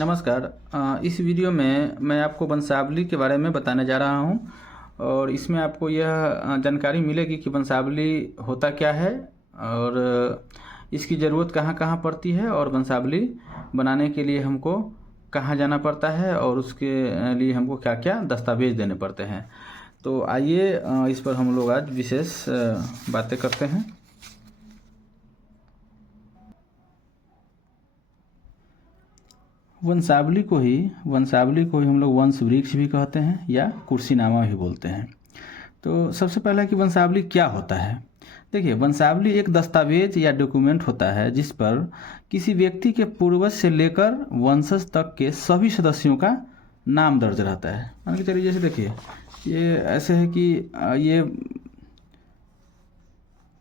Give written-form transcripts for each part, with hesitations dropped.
नमस्कार। इस वीडियो में मैं आपको वंशावली के बारे में बताने जा रहा हूं और इसमें आपको यह जानकारी मिलेगी कि वंशावली होता क्या है और इसकी ज़रूरत कहां कहां पड़ती है और वंशावली बनाने के लिए हमको कहां जाना पड़ता है और उसके लिए हमको क्या क्या दस्तावेज़ देने पड़ते हैं। तो आइए इस पर हम लोग आज विशेष बातें करते हैं। वंशावली को ही हम लोग वंश वृक्ष भी कहते हैं या कुर्सीनामा भी बोलते हैं। तो सबसे पहला कि वंशावली क्या होता है। देखिए, वंशावली एक दस्तावेज या डॉक्यूमेंट होता है जिस पर किसी व्यक्ति के पूर्वज से लेकर वंशज तक के सभी सदस्यों का नाम दर्ज रहता है। मान के चलिए, जैसे देखिए ये ऐसे है कि ये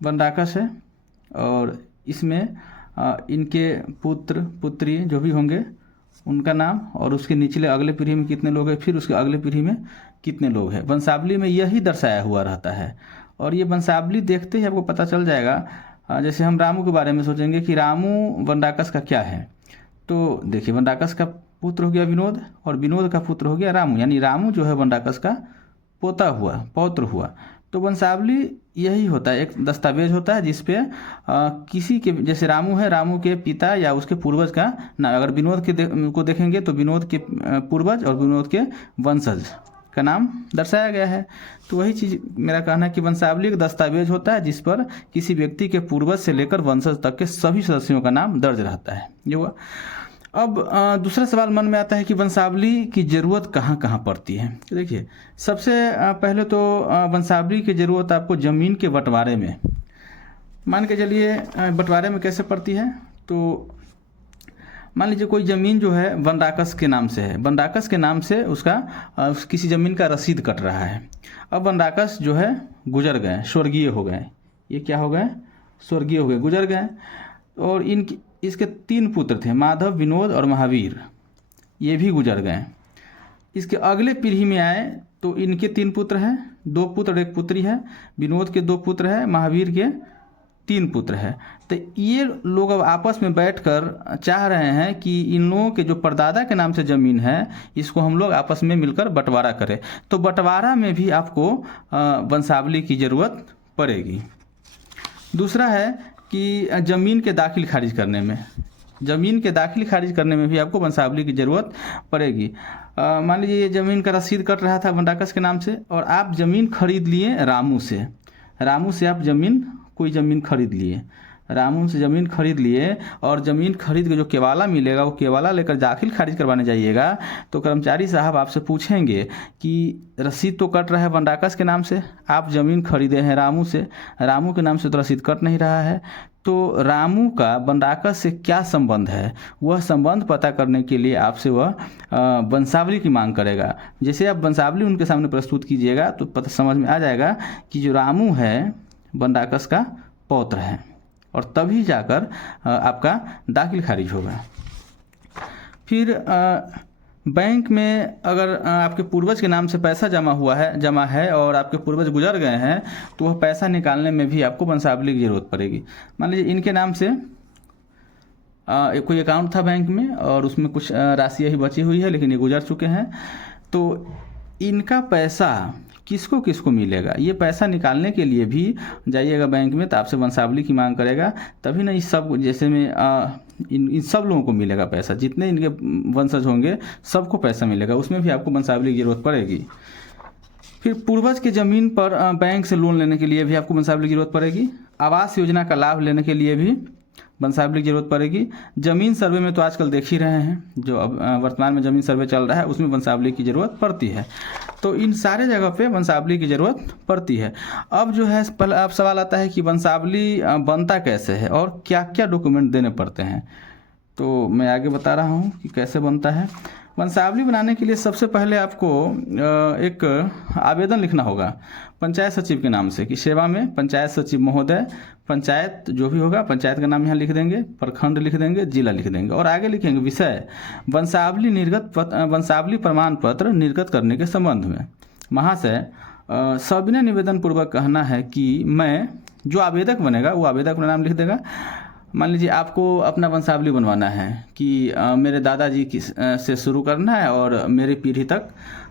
वनराकस है और इसमें इनके पुत्र पुत्री जो भी होंगे उनका नाम और उसके निचले अगले पीढ़ी में कितने लोग हैं, फिर उसके अगले पीढ़ी में कितने लोग हैं। वंशावली में यही दर्शाया हुआ रहता है और ये वंशावली देखते ही आपको पता चल जाएगा। जैसे हम रामू के बारे में सोचेंगे कि रामू वनराकस का क्या है, तो देखिए वनराकस का पुत्र हो गया विनोद और विनोद का पुत्र हो गया रामू, यानी रामू जो है वनराकस का पौत्र हुआ। तो वंशावली यही होता है, एक दस्तावेज होता है जिस पे किसी के, जैसे रामू है, रामू के पिता या उसके पूर्वज का नाम। अगर विनोद को देखेंगे तो विनोद के पूर्वज और विनोद के वंशज का नाम दर्शाया गया है। तो वही चीज़ मेरा कहना है कि वंशावली एक दस्तावेज होता है जिस पर किसी व्यक्ति के पूर्वज से लेकर वंशज तक के सभी सदस्यों का नाम दर्ज रहता है। ये हुआ। अब दूसरा सवाल मन में आता है कि वंशावली की ज़रूरत कहाँ कहाँ पड़ती है। देखिए, सबसे पहले तो वंशावली की ज़रूरत आपको ज़मीन के बंटवारे में, मान के चलिए बंटवारे में कैसे पड़ती है। तो मान लीजिए कोई ज़मीन जो है वनराकस के नाम से है, वनराकस के नाम से उसका किसी ज़मीन का रसीद कट रहा है। अब वनराकस जो है गुजर गए, स्वर्गीय हो गए। ये क्या हो गए? स्वर्गीय हो गए, गुजर गए। और इसके 3 पुत्र थे, माधव, विनोद और महावीर, ये भी गुजर गए। इसके अगले पीढ़ी में आए तो इनके 3 पुत्र हैं, 2 पुत्र और 1 पुत्री है। विनोद के 2 पुत्र हैं, महावीर के 3 पुत्र हैं। तो ये लोग अब आपस में बैठकर चाह रहे हैं कि इन लोगों के जो परदादा के नाम से ज़मीन है इसको हम लोग आपस में मिलकर बंटवारा करें। तो बंटवारा में भी आपको वंशावली की ज़रूरत पड़ेगी। दूसरा है कि ज़मीन के दाखिल खारिज करने में भी आपको वंशावली की ज़रूरत पड़ेगी। मान लीजिए ये ज़मीन का रसीद कट रहा था वनराकस के नाम से और आप ज़मीन खरीद लिए रामू से आप कोई ज़मीन खरीद लिए, रामू से ज़मीन खरीद लिए और ज़मीन खरीद के जो केवाला मिलेगा वो केवाला लेकर दाखिल खारिज करवाने जाइएगा तो कर्मचारी साहब आपसे पूछेंगे कि रसीद तो कट रहा है वनराकस के नाम से, आप ज़मीन खरीदे हैं रामू से, रामू के नाम से तो रसीद कट नहीं रहा है। तो रामू का वनराकस से क्या संबंध है, वह संबंध पता करने के लिए आपसे वह वंशावली की मांग करेगा। जैसे आप वंशावली उनके सामने प्रस्तुत कीजिएगा तो पता समझ में आ जाएगा कि जो रामू है वनराकस का पौत्र है और तभी जाकर आपका दाखिल खारिज होगा। फिर बैंक में अगर आपके पूर्वज के नाम से पैसा जमा है और आपके पूर्वज गुजर गए हैं तो वह पैसा निकालने में भी आपको वंशावली की ज़रूरत पड़ेगी। मान लीजिए इनके नाम से कोई अकाउंट था बैंक में और उसमें कुछ राशि ही बची हुई है लेकिन ये गुजर चुके हैं, तो इनका पैसा किसको किसको मिलेगा, ये पैसा निकालने के लिए भी जाइएगा बैंक में तो आपसे वंशावली की मांग करेगा। तभी ना इस सब जैसे में इन सब लोगों को मिलेगा पैसा, जितने इनके वंशज होंगे सबको पैसा मिलेगा, उसमें भी आपको वंशावली की ज़रूरत पड़ेगी। फिर पूर्वज के ज़मीन पर बैंक से लोन लेने के लिए भी आपको वंशावली की ज़रूरत पड़ेगी। आवास योजना का लाभ लेने के लिए भी वंशावली की ज़रूरत पड़ेगी। ज़मीन सर्वे में तो आजकल देख ही रहे हैं, जो अब वर्तमान में ज़मीन सर्वे चल रहा है उसमें वंशावली की ज़रूरत पड़ती है। तो इन सारे जगह पे वंशावली की ज़रूरत पड़ती है। अब जो है अब सवाल आता है कि वंशावली बनता कैसे है और क्या क्या डॉक्यूमेंट देने पड़ते हैं। तो मैं आगे बता रहा हूँ कि कैसे बनता है। वंशावली बनाने के लिए सबसे पहले आपको एक आवेदन लिखना होगा पंचायत सचिव के नाम से कि सेवा में पंचायत सचिव महोदय, पंचायत जो भी होगा पंचायत का नाम यहाँ लिख देंगे, प्रखंड लिख देंगे, जिला लिख देंगे और आगे लिखेंगे विषय वंशावली प्रमाण पत्र निर्गत करने के संबंध में। महाशय, सविनय निवेदन पूर्वक कहना है कि मैं, जो आवेदक बनेगा वो आवेदक अपना नाम लिख देगा, मान लीजिए आपको अपना वंशावली बनवाना है कि मेरे दादाजी से शुरू करना है और मेरी पीढ़ी तक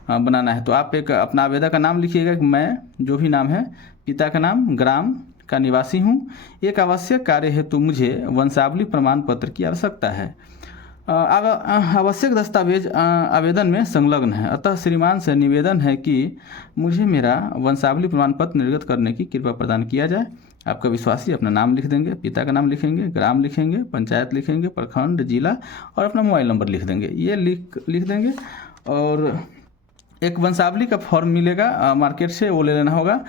बनाना है, तो आप एक अपना आवेदक का नाम लिखिएगा कि मैं जो भी नाम है, पिता का नाम, ग्राम का निवासी हूँ। एक आवश्यक कार्य हेतु मुझे वंशावली प्रमाण पत्र की आवश्यकता है। आवश्यक दस्तावेज आवेदन में संलग्न है, अतः श्रीमान से निवेदन है कि मुझे मेरा वंशावली प्रमाण पत्र निर्गत करने की कृपा प्रदान किया जाए। आपका विश्वासी अपना नाम लिख देंगे, पिता का नाम लिखेंगे, ग्राम लिखेंगे, पंचायत लिखेंगे, प्रखंड, जिला और अपना मोबाइल नंबर लिख देंगे। ये लिख देंगे और एक वंशावली का फॉर्म मिलेगा मार्केट से, वो ले लेना होगा।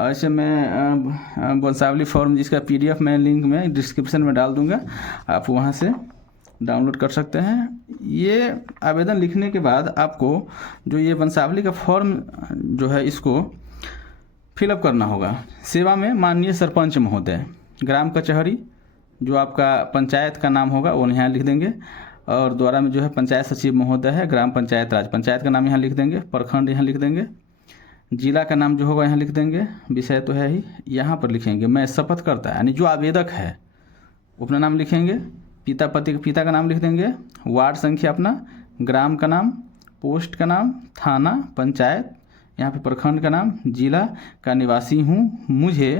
ऐसे मैं वंशावली फॉर्म जिसका PDF मैं लिंक में डिस्क्रिप्शन में डाल दूंगा, आप वहाँ से डाउनलोड कर सकते हैं। ये आवेदन लिखने के बाद आपको जो ये वंशावली का फॉर्म जो है इसको फिलअप करना होगा। सेवा में माननीय सरपंच महोदय, ग्राम कचहरी जो आपका पंचायत का नाम होगा वो यहाँ लिख देंगे, और द्वारा में जो है पंचायत सचिव महोदय है, ग्राम पंचायत राज, पंचायत का नाम यहाँ लिख देंगे, प्रखंड यहाँ लिख देंगे, जिला का नाम जो होगा यहाँ लिख देंगे, विषय तो है ही, यहाँ पर लिखेंगे मैं शपथ करता है, यानी जो आवेदक है वो अपना नाम लिखेंगे, पिता का नाम लिख देंगे, वार्ड संख्या अपना, ग्राम का नाम, पोस्ट का नाम, थाना, पंचायत, यहाँ पे प्रखंड का नाम, जिला का निवासी हूँ, मुझे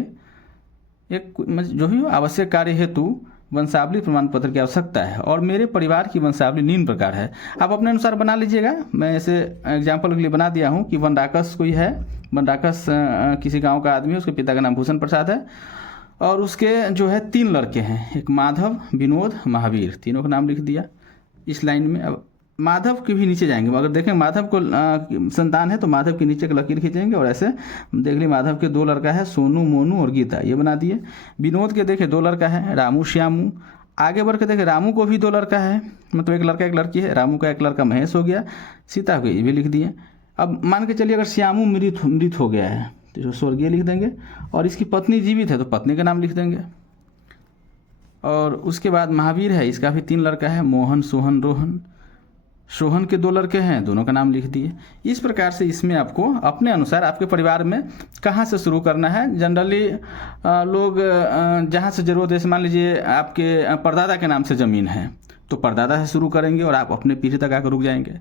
एक जो भी आवश्यक कार्य हेतु वंशावली प्रमाण पत्र की आवश्यकता है और मेरे परिवार की वंशावली निम्न प्रकार है। आप अपने अनुसार बना लीजिएगा। मैं ऐसे एग्जाम्पल के लिए बना दिया हूँ कि वनराकस कोई है, वनराकस किसी गांव का आदमी है, उसके पिता का नाम भूषण प्रसाद है और उसके जो है 3 लड़के हैं, एक माधव, विनोद, महावीर, तीनों का नाम लिख दिया इस लाइन में। अब माधव के भी नीचे जाएंगे, अगर देखें माधव को संतान है तो माधव के नीचे का लकीर खींचेंगे और ऐसे देख ली माधव के 2 लड़का है, सोनू, मोनू और गीता, ये बना दिए। विनोद के देखे 2 लड़का है, रामू, श्यामू। आगे बढ़ के देखे रामू को भी 2 लड़का है, मतलब एक लड़का एक लड़की है, रामू का एक लड़का महेश हो गया, सीता को ये भी लिख दिए। अब मान के चलिए अगर श्यामू मृत हो गया है तो स्वर्गीय लिख देंगे, और इसकी पत्नी जीवित है तो पत्नी का नाम लिख देंगे। और उसके बाद महावीर है, इसका भी 3 लड़का है, मोहन, सोहन, रोहन। सोहन के 2 लड़के हैं, दोनों का नाम लिख दिए। इस प्रकार से इसमें आपको अपने अनुसार आपके परिवार में कहाँ से शुरू करना है। जनरली लोग जहाँ से ज़रूरत है, मान लीजिए आपके परदादा के नाम से ज़मीन है तो परदादा से शुरू करेंगे और आप अपने पीढ़ी तक आकर रुक जाएंगे,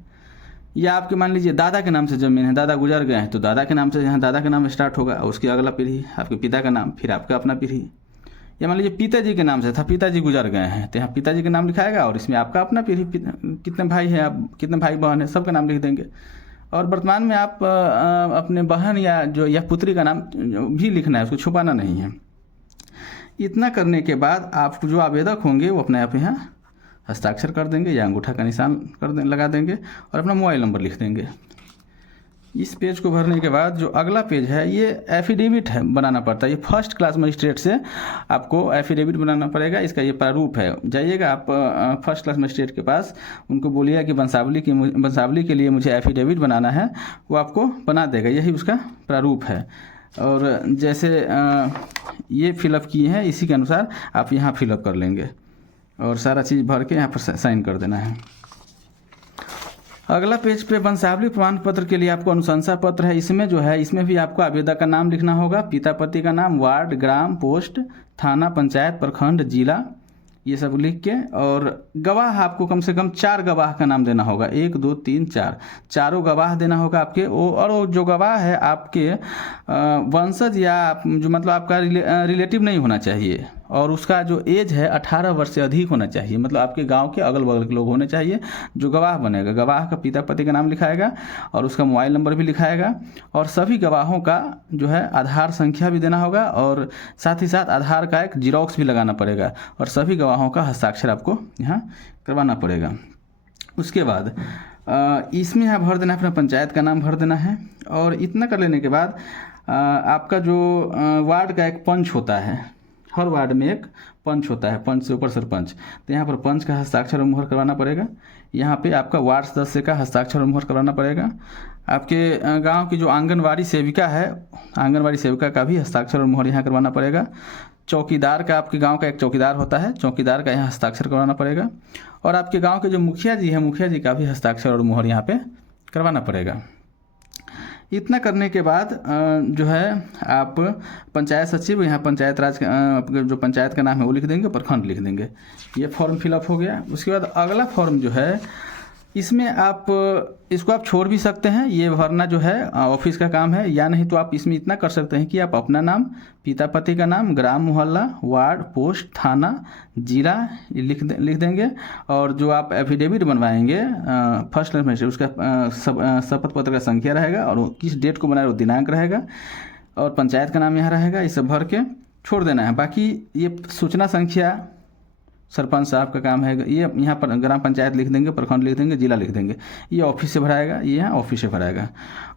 या आपके मान लीजिए दादा के नाम से ज़मीन है, दादा गुजर गए हैं तो दादा के नाम से यहाँ दादा के नाम स्टार्ट होगा, उसकी अगला पीढ़ी आपके पिता का नाम, फिर आपका अपना पीढ़ी। या मान लीजिए पिताजी के नाम से था, पिताजी गुजर गए हैं तो यहाँ पिताजी का नाम लिखाएगा और इसमें आपका अपना पीढ़ी, कितने भाई हैं आप, कितने भाई बहन हैं, सबका नाम लिख देंगे। और वर्तमान में आप अपने बहन या पुत्री का नाम भी लिखना है, उसको छुपाना नहीं है। इतना करने के बाद आप जो आवेदक होंगे वो अपने आप यहाँ हस्ताक्षर कर देंगे या अंगूठा का निशान लगा देंगे और अपना मोबाइल नंबर लिख देंगे। इस पेज को भरने के बाद जो अगला पेज है ये एफिडेविट है, बनाना पड़ता है। ये फर्स्ट क्लास मजिस्ट्रेट से आपको एफिडेविट बनाना पड़ेगा, इसका ये प्रारूप है। जाइएगा आप फर्स्ट क्लास मजिस्ट्रेट के पास, उनको बोलिएगा कि वंशावली के लिए मुझे एफिडेविट बनाना है, वो आपको बना देगा, यही उसका प्रारूप है। और जैसे ये फिलअप किए हैं इसी के अनुसार आप यहाँ फिलअप कर लेंगे और सारा चीज़ भर के यहाँ पर साइन कर देना है। अगला पेज पे वंशावली प्रमाण पत्र के लिए आपको अनुशंसा पत्र है। इसमें जो है इसमें भी आपको आवेदक का नाम लिखना होगा, पिता पति का नाम, वार्ड, ग्राम, पोस्ट, थाना, पंचायत, प्रखंड, जिला, ये सब लिख के, और गवाह आपको कम से कम 4 गवाह का नाम देना होगा, 1 2 3 4, चारों गवाह देना होगा आपके। और वो जो गवाह है आपके वंशज या जो मतलब आपका रिलेटिव नहीं होना चाहिए, और उसका जो एज है 18 वर्ष से अधिक होना चाहिए, मतलब आपके गांव के अगल बगल के लोग होने चाहिए जो गवाह बनेगा। गवाह का पिता पति का नाम लिखाएगा और उसका मोबाइल नंबर भी लिखाएगा, और सभी गवाहों का जो है आधार संख्या भी देना होगा, और साथ ही साथ आधार का एक जीरोक्स भी लगाना पड़ेगा, और सभी गवाहों का हस्ताक्षर आपको यहाँ करवाना पड़ेगा। उसके बाद इसमें यहाँ भर देना है, अपना पंचायत का नाम भर देना है। और इतना कर लेने के बाद आपका जो वार्ड का एक पंच होता है, हर वार्ड में एक पंच होता है, पंच से ऊपर सरपंच, तो यहाँ पर पंच का हस्ताक्षर और मुहर करवाना पड़ेगा। यहाँ पे आपका वार्ड सदस्य का हस्ताक्षर और मुहर करवाना पड़ेगा। आपके गांव की जो आंगनवाड़ी सेविका है, आंगनवाड़ी सेविका का भी हस्ताक्षर और मुहर यहाँ करवाना पड़ेगा। चौकीदार का, आपके गांव का एक चौकीदार होता है, चौकीदार का यहाँ हस्ताक्षर करवाना पड़ेगा। और आपके गांव के जो मुखिया जी हैं, मुखिया जी का भी हस्ताक्षर और मुहर यहाँ पे करवाना पड़ेगा। इतना करने के बाद जो है आप पंचायत सचिव, यहाँ पंचायत राज आपके जो पंचायत का नाम है वो लिख देंगे, प्रखंड लिख देंगे। ये फॉर्म फिलअप हो गया। उसके बाद अगला फॉर्म जो है इसमें आप इसको आप छोड़ भी सकते हैं, ये भरना जो है ऑफिस का काम है, या नहीं तो आप इसमें इतना कर सकते हैं कि आप अपना नाम, पिता पति का नाम, ग्राम, मोहल्ला, वार्ड, पोस्ट, थाना, जिला लिख देंगे। और जो आप एफिडेविट बनवाएंगे फर्स्ट में से उसका शपथ पत्र का संख्या रहेगा और किस डेट को बनाए वो दिनांक रहेगा और पंचायत का नाम यहाँ रहेगा। ये सब भर के छोड़ देना है। बाकी ये सूचना संख्या सरपंच साहब का काम है, ये यहाँ पर ग्राम पंचायत लिख देंगे, प्रखंड लिख देंगे, जिला लिख देंगे। ये ऑफिस से भराएगा, ये यहाँ ऑफिस से भराएगा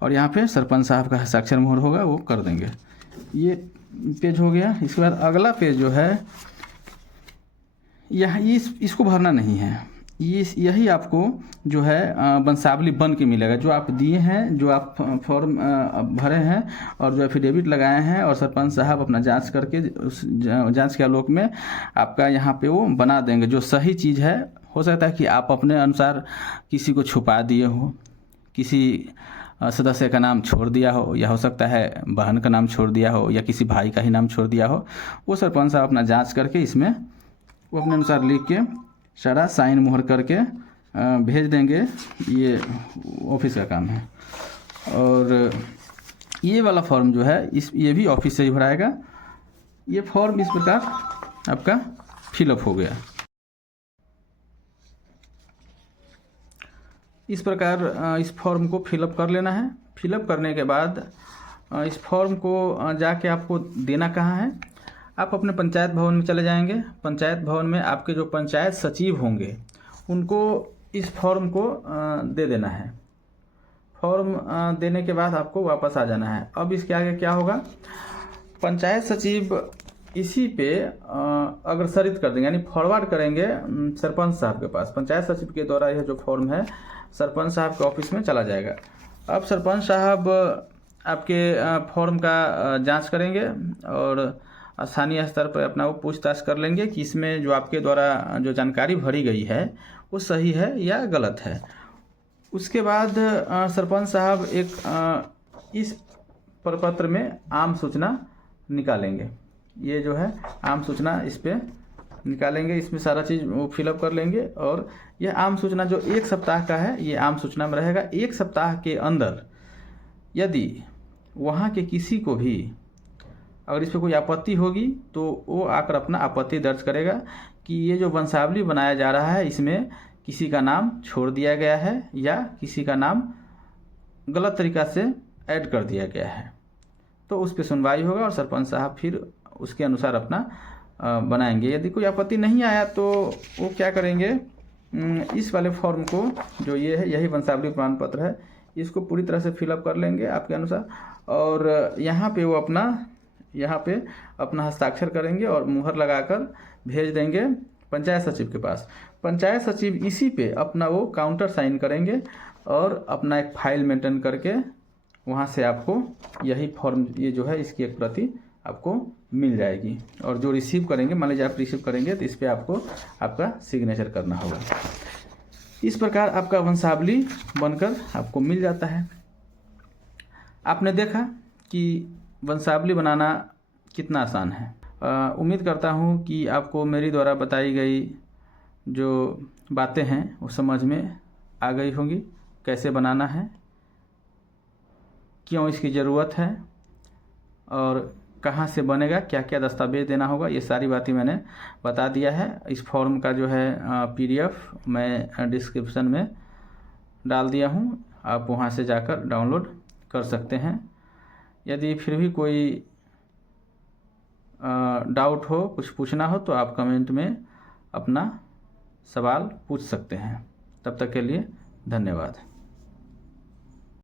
और यहाँ पे सरपंच साहब का हस्ताक्षर मोहर होगा, वो कर देंगे। ये पेज हो गया। इसके बाद अगला पेज जो है यहाँ इसको भरना नहीं है, यही आपको जो है वंशावली बन के मिलेगा। जो आप दिए हैं, जो आप फॉर्म भरे हैं और जो एफिडेविट लगाए हैं और सरपंच साहब अपना जांच करके उस जांच के आलोक में आपका यहाँ पे वो बना देंगे जो सही चीज़ है। हो सकता है कि आप अपने अनुसार किसी को छुपा दिए हो, किसी सदस्य का नाम छोड़ दिया हो, या हो सकता है बहन का नाम छोड़ दिया हो, या किसी भाई का ही नाम छोड़ दिया हो। वो सरपंच साहब अपना जाँच करके इसमें वो अपने अनुसार लिख के सारा साइन मोहर करके भेज देंगे। ये ऑफिस का काम है। और ये वाला फॉर्म जो है ये भी ऑफिस से ही भराएगा। ये फॉर्म इस प्रकार आपका फिलअप हो गया। इस प्रकार इस फॉर्म को फिलअप कर लेना है। फिलअप करने के बाद इस फॉर्म को जाके आपको देना कहाँ है, आप अपने पंचायत भवन में चले जाएंगे। पंचायत भवन में आपके जो पंचायत सचिव होंगे उनको इस फॉर्म को दे देना है। फॉर्म देने के बाद आपको वापस आ जाना है। अब इसके आगे क्या होगा, पंचायत सचिव इसी पे अग्रसरित कर देंगे, यानी फॉरवर्ड करेंगे सरपंच साहब के पास। पंचायत सचिव के द्वारा यह जो फॉर्म है सरपंच साहब के ऑफिस में चला जाएगा। अब सरपंच साहब आपके फॉर्म का जांच करेंगे और स्थानीय स्तर पर अपना वो पूछताछ कर लेंगे कि इसमें जो आपके द्वारा जो जानकारी भरी गई है वो सही है या गलत है। उसके बाद सरपंच साहब एक इस प्रपत्र में आम सूचना निकालेंगे। ये जो है आम सूचना इस पे निकालेंगे, इसमें सारा चीज़ वो फिलअप कर लेंगे। और यह आम सूचना जो 1 सप्ताह का है ये आम सूचना में रहेगा। 1 सप्ताह के अंदर यदि वहाँ के किसी को भी अगर इस पर कोई आपत्ति होगी तो वो आकर अपना आपत्ति दर्ज करेगा कि ये जो वंशावली बनाया जा रहा है इसमें किसी का नाम छोड़ दिया गया है या किसी का नाम गलत तरीक़ा से ऐड कर दिया गया है। तो उस पर सुनवाई होगा और सरपंच साहब फिर उसके अनुसार अपना बनाएंगे। यदि कोई आपत्ति नहीं आया तो वो क्या करेंगे, इस वाले फॉर्म को जो ये है यही वंशावली प्रमाण पत्र है, इसको पूरी तरह से फिलअप कर लेंगे आपके अनुसार और यहाँ पे वो अपना हस्ताक्षर करेंगे और मुहर लगाकर भेज देंगे पंचायत सचिव के पास। पंचायत सचिव इसी पे अपना वो काउंटर साइन करेंगे और अपना एक फाइल मेंटेन करके वहाँ से आपको यही फॉर्म ये जो है इसकी एक प्रति आपको मिल जाएगी। और जो रिसीव करेंगे, मान लीजिए आप रिसीव करेंगे तो इस पर आपको आपका सिग्नेचर करना होगा। इस प्रकार आपका वंशावली बनकर आपको मिल जाता है। आपने देखा कि वंशावली बनाना कितना आसान है। उम्मीद करता हूँ कि आपको मेरी द्वारा बताई गई जो बातें हैं वो समझ में आ गई होंगी। कैसे बनाना है, क्यों इसकी ज़रूरत है और कहाँ से बनेगा, क्या क्या दस्तावेज देना होगा, ये सारी बातें मैंने बता दिया है। इस फॉर्म का जो है PDF मैं डिस्क्रिप्शन में डाल दिया हूँ, आप वहाँ से जाकर डाउनलोड कर सकते हैं। यदि फिर भी कोई डाउट हो, कुछ पूछना हो तो आप कमेंट में अपना सवाल पूछ सकते हैं। तब तक के लिए धन्यवाद।